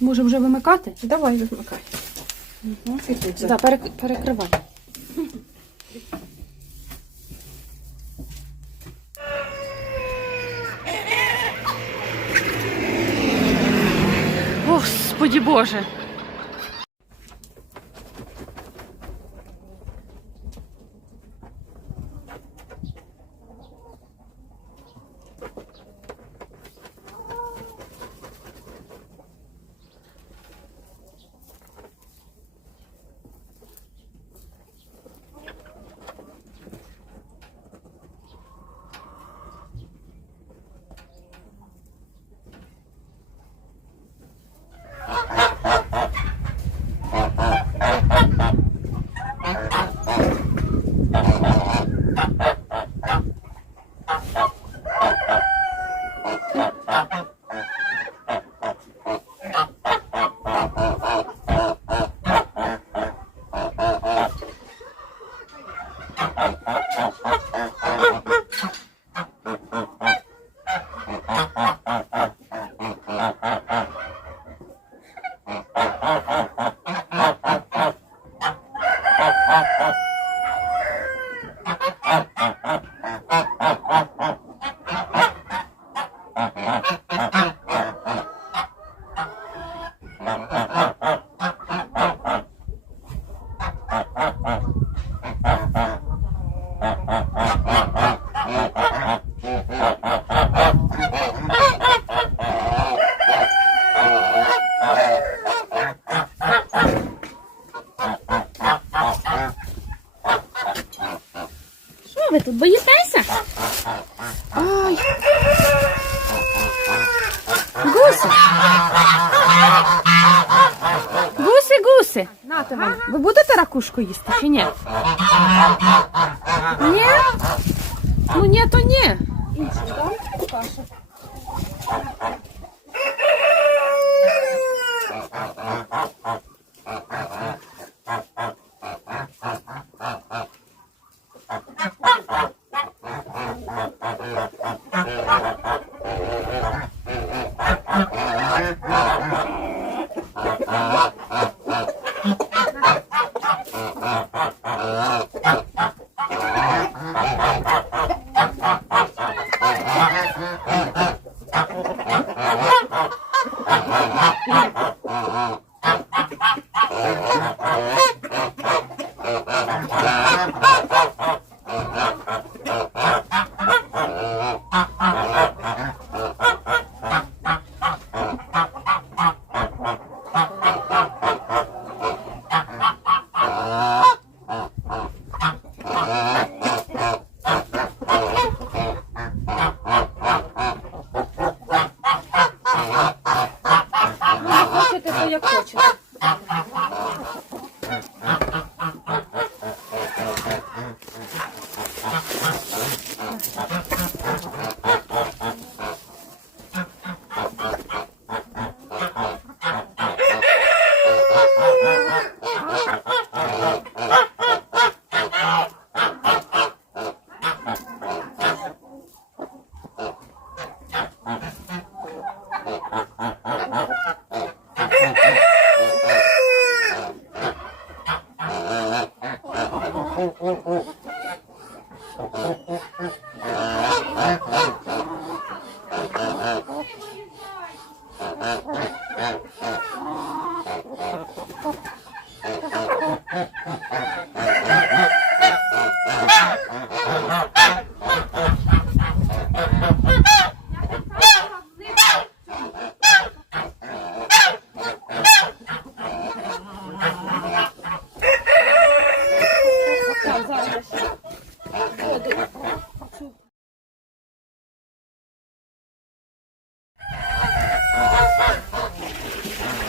Може вже вимикати? Давай вимикай. Угу. Да, перек- перекривай. Господи Боже. Що ви тут боїтеся? Ай. Гуси. Гуси, гуси. Нате вам. Ви будете ракушку їсти чи? Ні?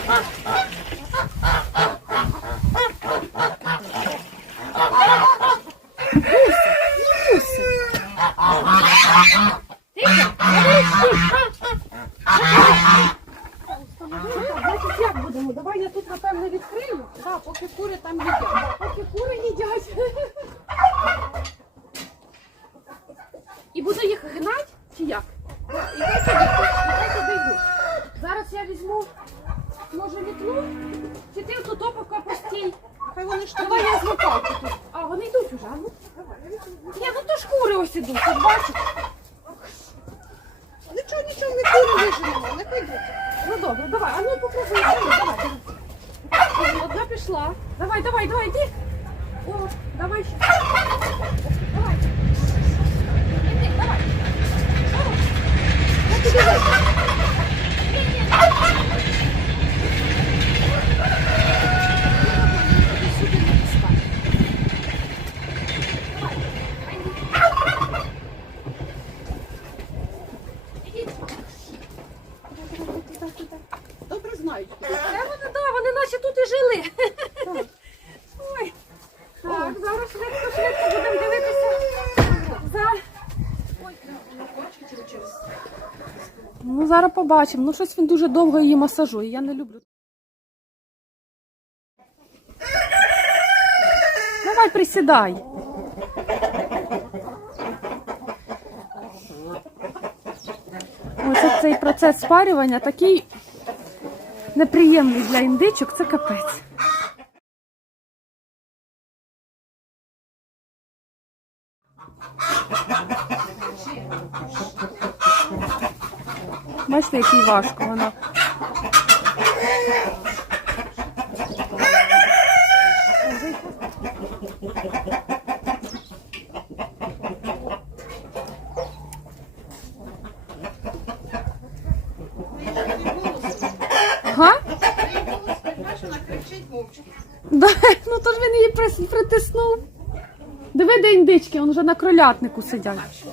Значить, Що я злопаю. А, вони йдуть уже. Ні, ну, ну то шкури ось ідуть, бачиш. Зараз побачимо. Ну, щось він дуже довго її масажує. Я не люблю. Давай присідай. Ось цей процес спарювання такий неприємний для індичок, це капець. Бачите, який важко вона. Ну то ж він її притиснув. Диви, де індички, вони вже на кролятнику сидять.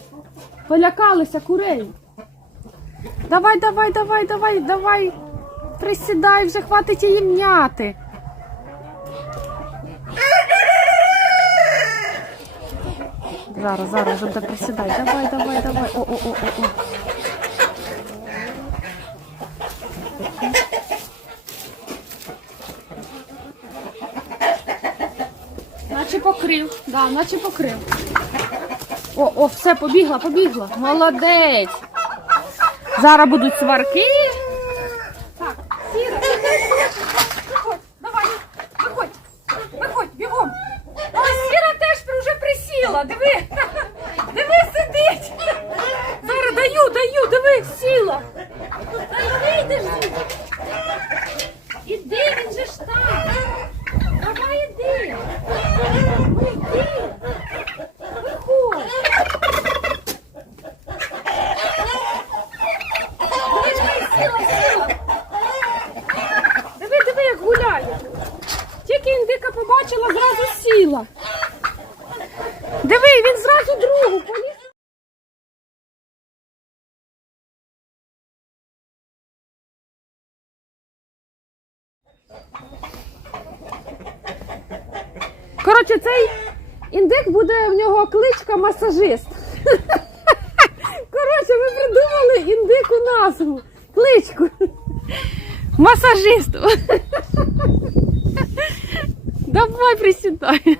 Полякалися курей. Давай, давай, давай, давай, давай. Присідай, вже хватить її м'яти. Зараз, зараз, вже присідай. Давай, давай, давай. О, о, о, о, о. Наче покрив, да, наче покрив. О, о, все, побігла, побігла. Молодець. Зараз будуть сварки. Так, Сіра, виходь, давай, виходь, виходь, бігом. О, Сіра теж вже присіла, диви. Диви, сидить. Зараз даю, даю, диви, сіла. Та й вийдеш звідси. Іди, він же ж там. Давай іди. Ну, Іди. Виходь. Диви, диви, сіла, сіла. Диви, диви, як гуляє. Тільки індика побачила, зразу сіла. Диви, він зразу другу поліз. Коротше, цей індик буде в нього кличка масажист. Коротше, ми придумали індику назву. Кличку. Масажист. Давай присідай.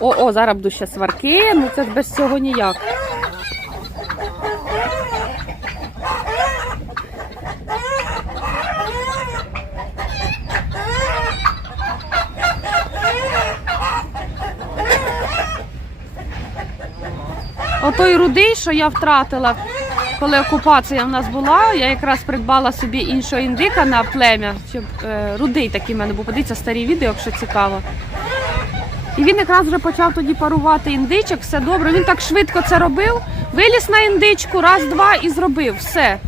О, о, зараз будуть ще сварки, ну це без цього ніяк. Отой рудий, що я втратила, коли окупація в нас була, я якраз придбала собі іншого індика на плем'я, щоб е, рудий такий в мене був. Подивіться старі відео, якщо цікаво. І він якраз вже почав тоді парувати індичок, все добре. Він так швидко це робив. Виліз на індичку, раз, два і зробив все.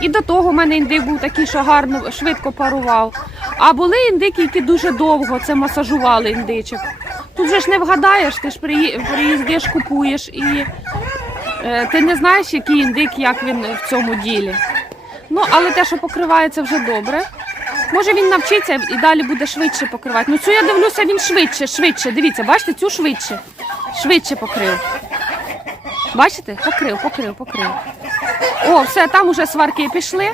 І до того в мене індик був такий, що гарно швидко парував. А були індики, які дуже довго це масажували індичок. Тут же ж не вгадаєш, ти ж приїздиш, купуєш і е, ти не знаєш, який індик, як він в цьому ділі. Ну, але те, що покривається вже добре. Може він навчиться і далі буде швидше покривати. Ну цю я дивлюся, він швидше, швидше. Дивіться, бачите, цю швидше. Швидше покрив. Бачите? Покрив, покрив, покрив. О, все, там уже сварки пішли.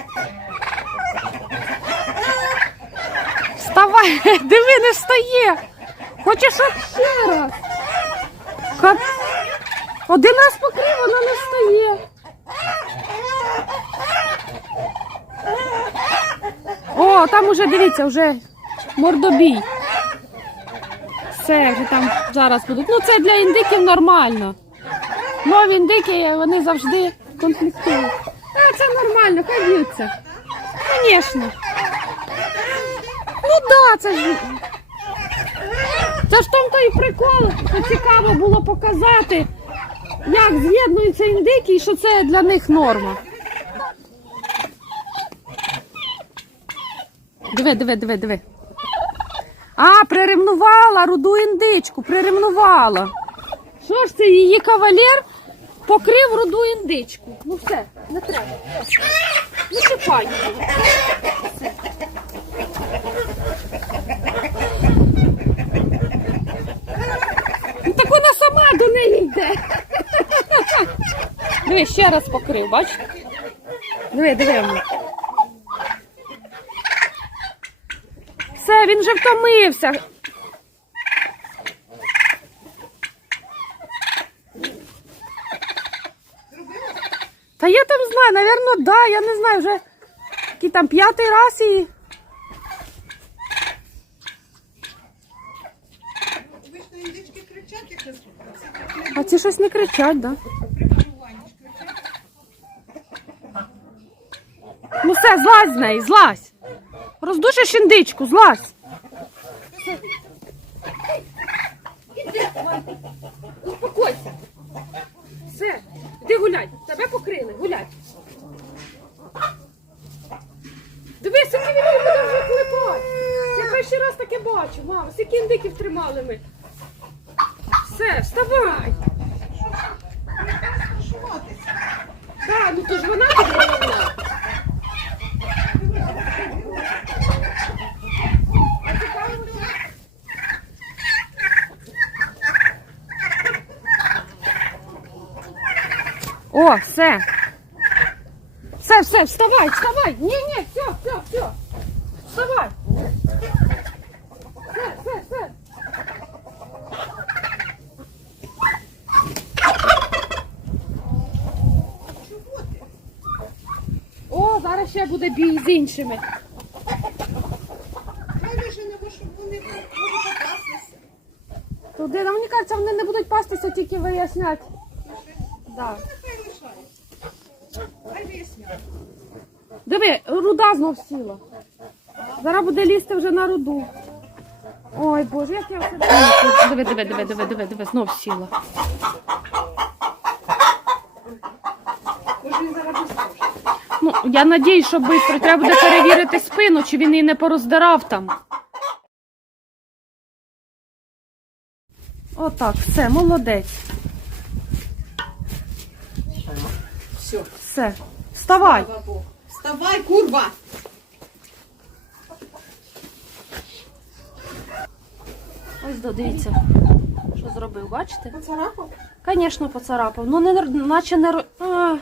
Вставай, диви, не встає. Хочеш ще раз? Кап... Один раз покрив, вона не встає. О, там уже дивіться, вже мордобій. Все, вже там зараз будуть. Ну це для індиків нормально. Нові індики, вони завжди конфліктують. А, це нормально, хай. Звісно. Ну да, це ж. Це ж в тому то і прикол. Це цікаво було показати, як з'єднуються індики і що це для них норма. Диви, диви, диви, диви. А, приремнувала руду індичку, приремнувала. Що ж це її кавалер покрив руду індичку? Ну все, не треба. Не чіпай її. Все. Ну так вона сама до неї йде. Диви, ще раз покрив, бач? Диви, диви. Все, він вже втомився. Та я там знаю, напевно, да, я не знаю, вже який там п'ятий раз і. А ці щось не кричать, да? Все, злазь з неї, злазь. Роздушиш індичку, злазь. Успокойся. Все, іди гуляй. Тебе покрили, гуляй. Дивись, який він буде вже клепати. Я перший раз таке бачу, мама. Скільки індиків тримали ми. Все, вставай. Так, ну то ж вона О, все. Все, все, вставай, вставай. Ні, ні, все, все, все. Вставай. Все, все, все. О, зараз ще буде бій з іншими. Туди, ну, мені кажеться, вони не будуть пастися, тільки вияснять. Да. Диви, руда знов сіла. Зараз буде лізти вже на руду. Ой, Боже, як я все диви, диви, диви, диви, диви, диви, знов сіла. Ну, я надіюсь, що швидко. Треба буде перевірити спину, чи він її не пороздирав там. Отак, все, молодець. Все. Все. Вставай. Слава Богу. Вставай, курва! Ось дивіться, що зробив, бачите? Поцарапав? Звісно, поцарапав. Ну, не, наче не а,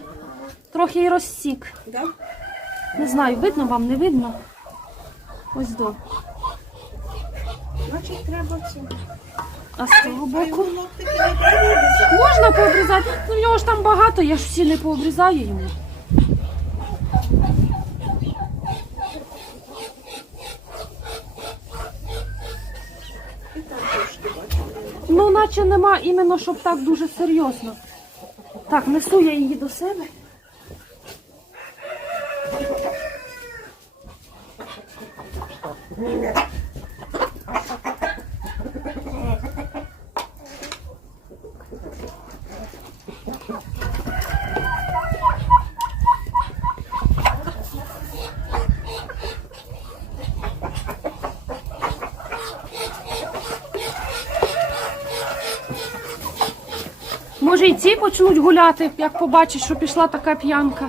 трохи й розсік. Да? Не знаю, видно вам, не видно. Ось до. Значить, треба це. А з цього боку. Можна пообрізати. Ну, в нього ж там багато, я ж всі не пообрізаю йому. Ну, наче нема іменно, щоб так дуже серйозно. Так, несу я її до себе. Може, і ці почнуть гуляти, як побачать, що пішла така п'янка.